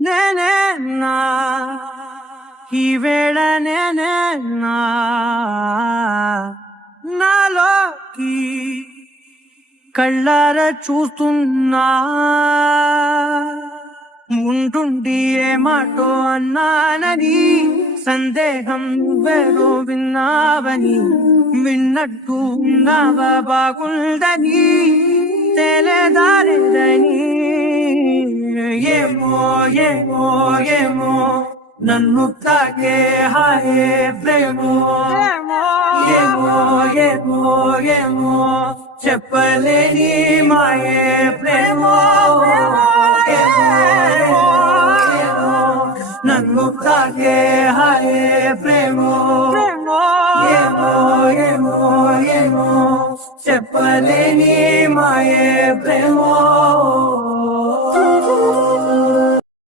నేనేనా ఈ వేళ నేనేనా నాలోకి కళ్ళారా చూస్తున్నా ఉంటుండి ఏ మాటో అన్నానని సందేహం నువ్వేదో విన్నావని విన్నట్టు ఉన్నావా బాగుందని తెలియదారేదని ఏమో ఏమో ఏమో నన్ను తాకే హాయే ప్రేమో ఏమో ఏమో ఏమో చెప్పలేని మాయే ప్రేమో నన్ను తాకే హాయే ప్రేమో ఏమో ఏమో ఏమో చెప్పలేని మాయే ప్రేమో